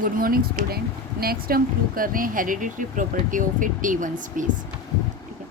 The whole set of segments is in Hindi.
Good morning student. नेक्स्ट हम प्रूव कर रहे हैं hereditary property of A T1 space. ठीक है,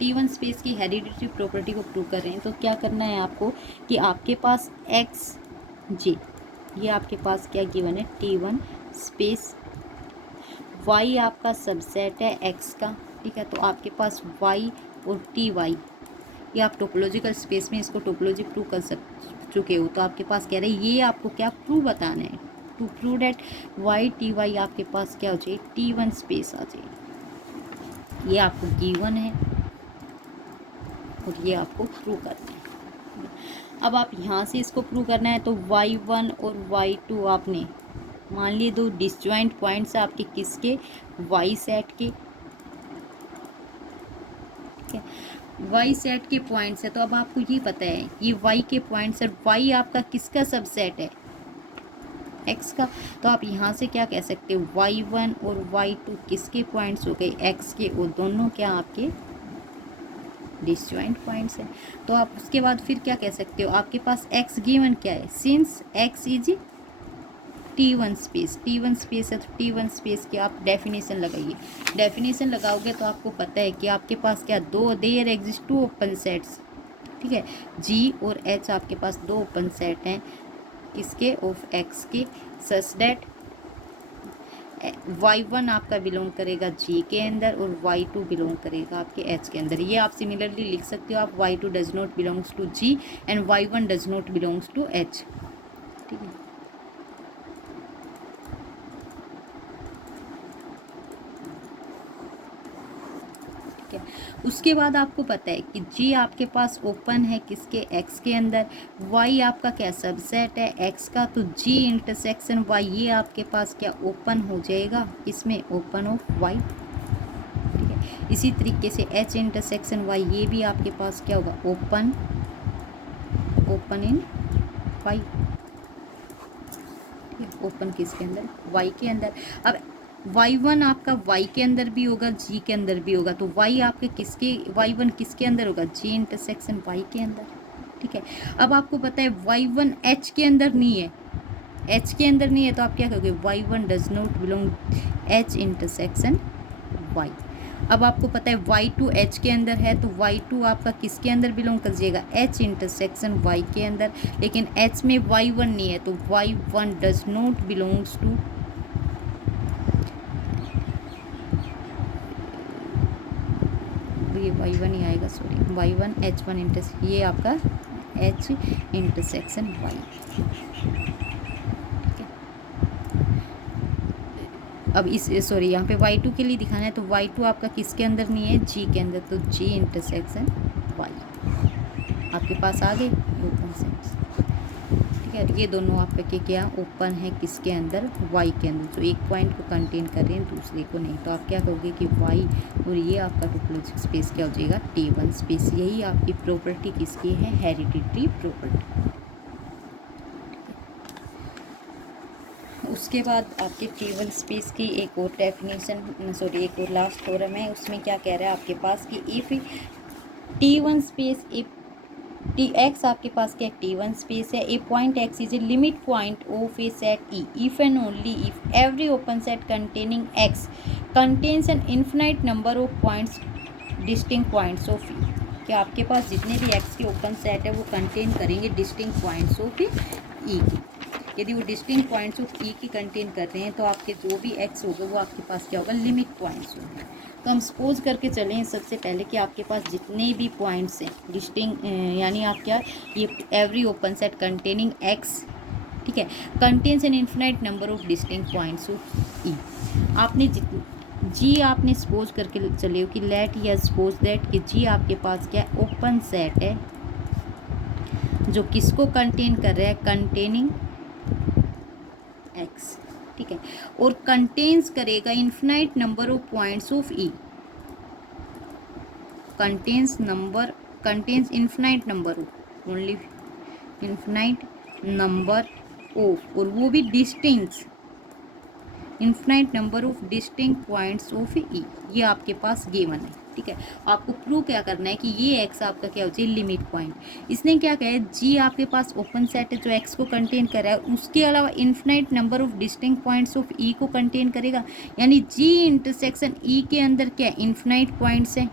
T1 स्पेस की हेरिडिटरी प्रॉपर्टी को प्रूव कर रहे हैं। तो क्या करना है आपको कि आपके पास एक्स जे, ये आपके पास क्या गिवन है, T1 स्पेस, वाई आपका सबसेट है एक्स का। ठीक है, तो आपके पास वाई और TY, ये आप टोपोलॉजिकल स्पेस में इसको टोपोलॉजी प्रूव कर चुके हो। तो आपके पास कह रहे हैं ये आपको क्या प्रूव बताना है, to prove that Y TY आपके पास क्या हो जाए, T1 स्पेस आ जाए। ये आपको गिवन है और ये आपको प्रूव करना है। अब आप यहाँ से इसको प्रूव करना है तो y1 और y2 आपने मान लिए दो डिसजॉइंट पॉइंट्स आपके किसके, y सेट के। ठीक है, y सेट के पॉइंट्स है। तो अब आपको ये पता है ये y के पॉइंट्स है, y आपका किसका सबसेट है, x का। तो आप यहाँ से क्या कह सकते हो, y1 और y2 किसके पॉइंट्स हो गए, x के, और दोनों क्या आपके डिसजॉइंट पॉइंट्स हैं। तो आप उसके बाद फिर क्या कह सकते हो, आपके पास x गिवन क्या है, since x is T1 space, T1 space है तो T1 स्पेस की आप डेफिनेशन लगाइए। डेफिनेशन लगाओगे तो आपको पता है कि आपके पास क्या दो, there exist two open sets. ठीक है, G और H आपके पास दो ओपन सेट हैं, किसके, ऑफ x के, सच दैट y1 आपका बिलोंग करेगा G के अंदर और y2 बिलोंग करेगा आपके H के अंदर। ये आप सिमिलरली लिख सकते हो, आप y2 does not belongs to G and y1 does not belongs to H। ठीक है, ठीक है। उसके बाद आपको पता है कि G आपके पास ओपन है किसके, X के अंदर, Y आपका क्या सबसेट है X का, तो G इंटरसेक्शन Y ये आपके पास क्या ओपन हो जाएगा, इसमें ओपन ऑफ Y। ठीक है, इसी तरीके से H इंटरसेक्शन Y ये भी आपके पास क्या होगा, ओपन, ओपन इन Y। ठीक है, ओपन किसके अंदर, Y के अंदर। अब y1 आपका y के अंदर भी होगा, g के अंदर भी होगा। तो y आपके किसके, y1 किसके अंदर होगा, g इंटरसेक्शन y के अंदर। ठीक है, अब आपको पता है y1 h के अंदर नहीं है, h के अंदर नहीं है, तो आप क्या करोगे, y1 does not belong h intersection y। अब आपको पता है y2 h के अंदर है, तो y2 आपका किसके अंदर बिलोंग करिएगा, h इंटरसेक्शन y के अंदर। लेकिन h में y1 नहीं है, तो y1 does not belongs to, ये y1 ही आएगा, सॉरी, y1 h1 इंटरसेक्शन, ये आपका h इंटरसेक्शन y। ठीक है, अब इस सॉरी यहाँ पे y2 के लिए दिखाना है, तो y2 आपका किसके अंदर नहीं है, g के अंदर, तो g इंटरसेक्शन y आपके पास आ गए ओपन सेट्स। ठीक है, ये दोनों आपके क्या ओपन है किसके अंदर, y के अंदर, तो एक पॉइंट को कंटेन कर रहे हैं दूसरे को नहीं। तो आप क्या कहोगे कि y और ये आपका टोपोलॉजिकल स्पेस क्या हो जाएगा, T1 स्पेस। यही आपकी प्रॉपर्टी किसकी है, हेरिडिटरी प्रॉपर्टी। उसके बाद आपके T1 स्पेस की एक और डेफिनेशन, सॉरी एक और लास्ट थ्योरम है, उसमें क्या कह रहा है आपके पास कि if T1 space, if x आपके पास क्या T1 स्पेस है, a point x is a limit point of a set E if and only if every open set containing x contains an infinite number of points distinct points of E। कि आपके पास जितने भी x के ओपन सेट है वो कंटेन करेंगे डिस्टिंक्ट पॉइंट्स ऑफ E की। यदि वो डिस्टिंक्ट पॉइंट्स ऑफ E की कंटेन कर रहे हैं तो आपके जो भी x होगा वो आपके पास क्या होगा, लिमिट पॉइंट्स होंगे। तो हम सपोज करके चलें सबसे पहले कि आपके पास जितने भी पॉइंट्स हैं डिस्टिंक्ट, यानी आप क्या, ये every open set containing x, ठीक है, contains an infinite number of distinct points of E। आपने जी आपने सपोज करके चले हो कि लेट या सपोज दैट कि जी आपके पास क्या ओपन सेट है जो किसको कंटेन कर रहा है, कंटेनिंग x। ठीक है, और कंटेन्स करेगा infinite number of points of E, contains infinite number of, only infinite number of, और वो भी distinct, infinite number of distinct points of E। ये आपके पास गिवन है। ठीक है। आपको प्रूव क्या करना है कि ये एक्स आपका क्या हो जाए लिमिट पॉइंट। इसने क्या कहा है, जी आपके पास ओपन सेट है जो एक्स को कंटेन कर रहा है, उसके अलावा infinite number of distinct points of E को कंटेन करेगा। यानी जी इंटरसेक्शन ई के अंदर क्या इन्फिनाइट पॉइंट्स है,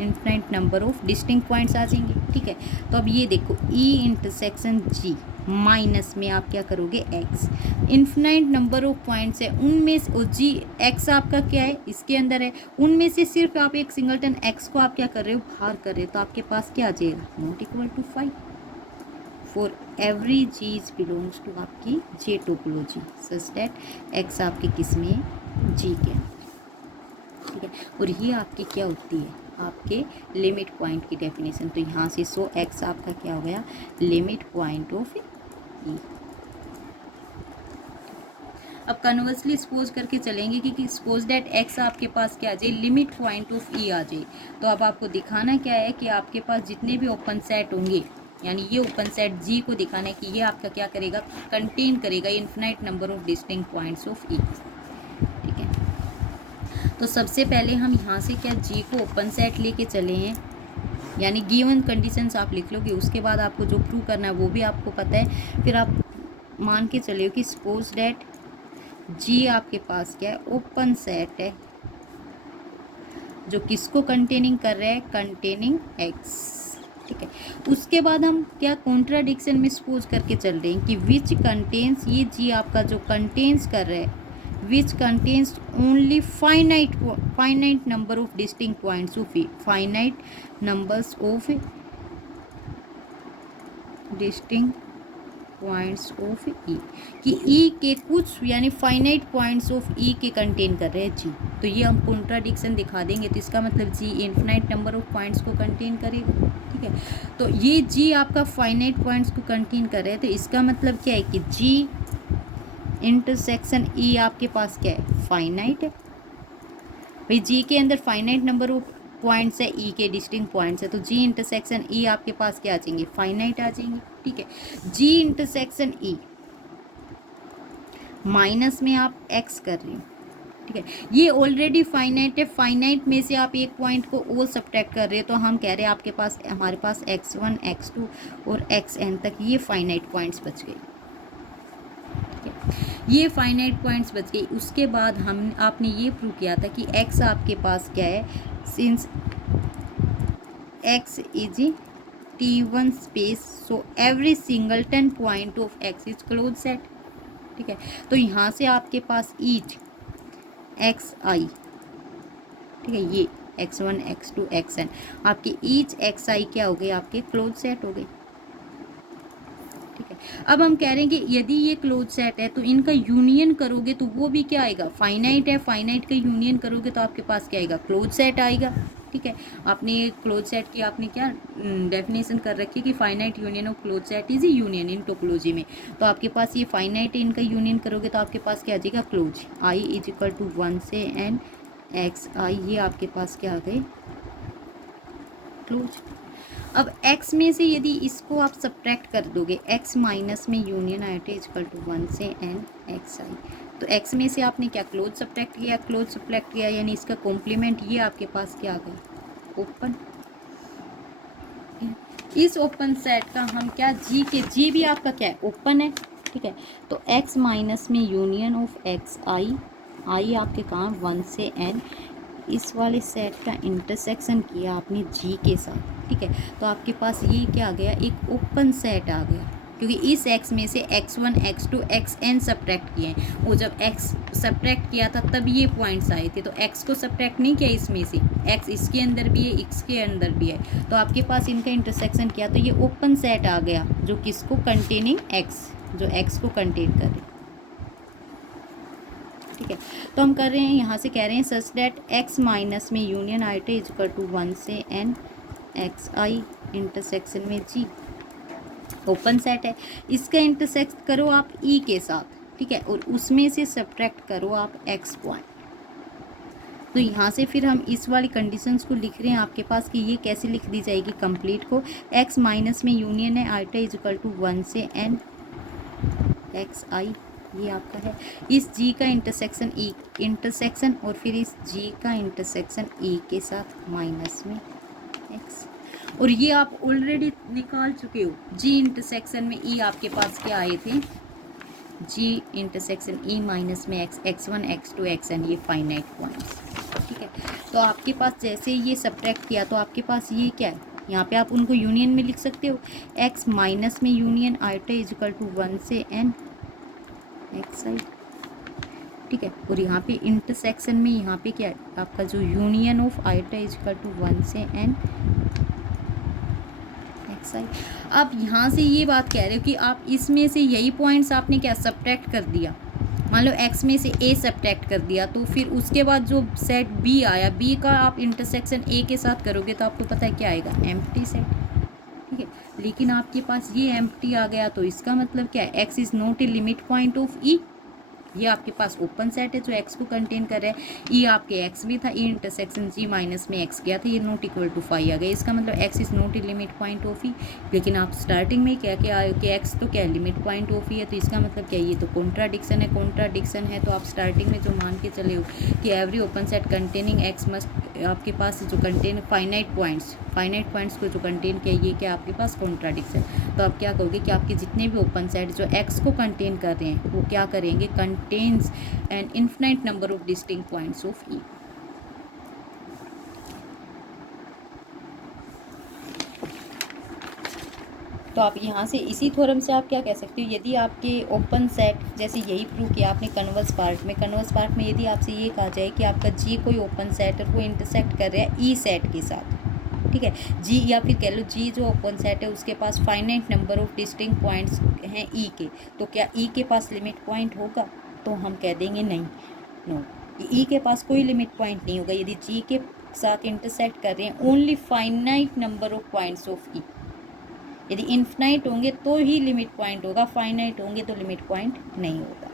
infinite number of distinct points आ जाएंगे, ठीक है। तो अब ये देखो ई इंटरसेक्शन जी माइनस में आप क्या करोगे x, infinite number of points है उनमें से जी एक्स आपका क्या है इसके अंदर है, उनमें से सिर्फ आप एक सिंगलटन एक्स को आप क्या कर रहे हो बाहर कर रहे हो, तो आपके पास क्या आ जाएगा not equal to 5 for every G is belongs to आपकी J topology such that X आपके किस में है जी के अंदर, ठीक है। और ये आपकी क्या होती है आपके लिमिट पॉइंट की डेफिनेशन। तो यहाँ से सो एक्स आपका क्या हो गया लिमिट पॉइंट ऑफ ई। अब कन्वर्सली सपोज करके चलेंगे कि सपोज दैट एक्स आपके पास क्या आ जाए लिमिट पॉइंट ऑफ ई आ जाए। तो अब आपको दिखाना क्या है कि आपके पास जितने भी ओपन सेट होंगे, यानी ये ओपन सेट जी को दिखाना है कि ये आपका क्या करेगा कंटेन करेगा infinite number of distinct points of E, ठीक है। तो सबसे पहले हम यहाँ से क्या जी को ओपन सेट लेके चले हैं, यानी गिवन कंडीशंस आप लिख लोगे, उसके बाद आपको जो प्रूव करना है वो भी आपको पता है। फिर आप मान के चले हो कि सपोज डैट जी आपके पास क्या है ओपन सेट है जो किसको कंटेनिंग कर रहा है कंटेनिंग एक्स, ठीक है। उसके बाद हम क्या कॉन्ट्राडिक्शन में सपोज करके चल रहे हैं कि विच कंटेन्स, ये जी आपका जो कंटेन्स कर रहा है which contains only finite number of distinct points of E, finite numbers of distinct points of E, कि E के कुछ यानी finite points of E के कंटेन कर रहे हैं जी। तो ये हम कॉन्ट्राडिक्शन दिखा देंगे, तो इसका मतलब जी इन्फिनाइट नंबर ऑफ पॉइंट्स को कंटेन करेगा, ठीक है। तो ये जी आपका फाइनाइट पॉइंट्स को कंटेन कर रहे हैं, तो इसका मतलब क्या है कि जी इंटरसेक्शन ई आपके पास क्या है फाइनाइट है। भाई जी के अंदर फाइनाइट नंबर ऑफ पॉइंट्स है, ई के डिस्टिंक्ट पॉइंट्स है, तो जी इंटरसेक्शन ई आपके पास क्या आ जाएंगे फाइनाइट आ जाएंगे, ठीक है। जी इंटरसेक्शन ई माइनस में आप एक्स कर रहे हो, ठीक है। ये ऑलरेडी फाइनाइट है, फाइनाइट में से आप एक पॉइंट को और सब्ट्रैक्ट कर रहे हो, तो हम कह रहे हैं आपके पास हमारे पास x1 x2 और xn तक ये फाइनाइट पॉइंट्स बच गए, ये फाइनाइट पॉइंट्स बच गई। उसके बाद हम आपने ये प्रूव किया था कि x आपके पास क्या है, since x is T1 space so every singleton point of x is close set, ठीक है। तो यहाँ से आपके पास ईच xi, ठीक है, ये x1 x2 xn आपके ईच xi क्या हो गए आपके क्लोज सेट हो गए, ठीक है। अब हम कह रहे हैं कि यदि ये क्लोज सेट है तो इनका यूनियन करोगे तो वो भी क्या आएगा फाइनाइट है, फाइनाइट का यूनियन करोगे तो आपके पास क्या आएगा क्लोज सेट आएगा, ठीक है। आपने क्लोज सेट की आपने क्या डेफिनेशन कर रखी है कि finite union of close set is A union in topology में। तो आपके पास ये फाइनाइट है, इनका यूनियन करोगे तो आपके पास क्या आ जाएगा close I is equal to 1 से n एक्स आई, ये आपके पास क्या आ गए क्लोज। अब x में से यदि इसको आप सब्ट्रैक्ट कर दोगे, x माइनस में यूनियन आयोटा इक्वल टू 1 से n एक्स आई, तो x में से आपने क्या क्लोज सब्ट्रैक्ट किया, क्लोज सब्ट्रैक्ट किया यानी इसका कॉम्प्लीमेंट, ये आपके पास क्या आ गया ओपन। इस ओपन सेट का हम क्या जी के जी भी आपका क्या है ओपन है, ठीक है। तो x माइनस में यूनियन ऑफ एक्स आई, आई आपके कहाँ 1 से n, इस वाले सेट का इंटरसेक्शन किया आपने जी के साथ, ठीक है। तो आपके पास ये क्या आ गया एक ओपन सेट आ गया, क्योंकि इस x में से x1 x2 xn सब्ट्रैक्ट किए हैं, वो जब x सब्ट्रैक्ट किया था तब ये पॉइंट्स आए थे, तो x को सब्ट्रैक्ट नहीं किया इसमें से, x इसके अंदर भी है x के अंदर भी है, तो आपके पास इनका इंटरसेक्शन किया तो ये ओपन सेट आ गया जो किसको कंटेनिंग x, जो x को कंटेन कर रहे, ठीक है। तो हम कर रहे हैं यहाँ से कह रहे हैं सच डैट x माइनस में union eta is equal to 1 से n एक्स आई इंटरसेक्शन में g ओपन सेट है, इसका इंटरसेक्ट करो आप e के साथ, ठीक है, और उसमें से सब्ट्रैक्ट करो आप x पॉइंट। तो यहाँ से फिर हम इस वाली कंडीशंस को लिख रहे हैं आपके पास कि ये कैसे लिख दी जाएगी कंप्लीट को, x माइनस में यूनियन है आइटा इज इक्वल टू 1 से n एक्स आई ये आपका है, इस जी का इंटरसेक्शन ई इंटरसेक्शन और फिर इस जी का इंटरसेक्शन ई के साथ माइनस में एक्स, और ये आप ऑलरेडी निकाल चुके हो। जी इंटरसेक्शन में ई आपके पास क्या आए थे, जी इंटरसेक्शन ई माइनस में एक्स, x1 x2 xn, ये फाइनाइट पॉइंट्स, ठीक है। तो आपके पास जैसे ये सब्ट्रैक्ट किया तो आपके पास ये क्या है, यहाँ पे आप उनको यूनियन में लिख सकते हो, x माइनस में union eta is equal to 1 से n एक्स साइड, ठीक है। और यहाँ पे इंटरसेक्शन में यहाँ पे क्या है आपका, जो union of eta is equal to 1 से n एक्स साइड। आप यहाँ से ये बात कह रहे हो कि आप इसमें से यही पॉइंट्स आपने क्या सब्ट्रैक्ट कर दिया, मान लो x में से a सब्ट्रैक्ट कर दिया, तो फिर उसके बाद जो सेट b आया, b का आप इंटरसेक्शन a के साथ करोगे तो आपको पता है क्या आएगा, एम्प्टी सेट, ठीक है। लेकिन आपके पास ये एम्प्टी आ गया तो इसका मतलब क्या है, x is not a limit point of e, ये आपके पास ओपन सेट है जो x को कंटेन कर रहा है। ई आपके x भी था, ई इंटरसेक्शन जी माइनस में x गया था, ये नॉट इक्वल टू 5 आ गया, इसका मतलब x is not a limit point of E. लेकिन आप स्टार्टिंग में क्या क्या आए कि x तो क्या लिमिट पॉइंट ऑफ ई है, तो इसका मतलब क्या, ये तो कॉन्ट्राडिक्शन है, कॉन्ट्राडिक्शन है। तो आप स्टार्टिंग में जो मान के चले हो कि every open set containing x must, आपके पास जो कंटेन फाइनाइट पॉइंट्स को जो कंटेन किया, ये क्या आपके पास कॉन्ट्राडिक्शन। तो आप क्या कहोगे कि आपके जितने भी ओपन सेट जो x को कंटेन कर रहे हैं वो क्या करेंगे, contains an infinite number of distinct points of E. तो आप यहाँ से इसी थ्योरम से आप क्या कह सकते हो, यदि आपके ओपन सेट, जैसे यही प्रूव किया आपने कन्वर्स पार्ट में यदि आपसे ये कहा जाए कि आपका जी कोई ओपन सेट है वो इंटरसेक्ट कर रहा है ई सेट के साथ, ठीक है, जी, या फिर कह लो जी जो ओपन सेट है उसके पास finite number of distinct points हैं ई के, तो क्या ई के पास लिमिट पॉइंट होगा, तो हम कह देंगे नहीं, नो, ई के पास कोई लिमिट पॉइंट नहीं होगा यदि जी के साथ इंटरसेक्ट कर रहे हैं only finite number of points of E. यदि इन्फिनाइट होंगे तो ही लिमिट पॉइंट होगा, फाइनाइट होंगे तो लिमिट पॉइंट नहीं होगा।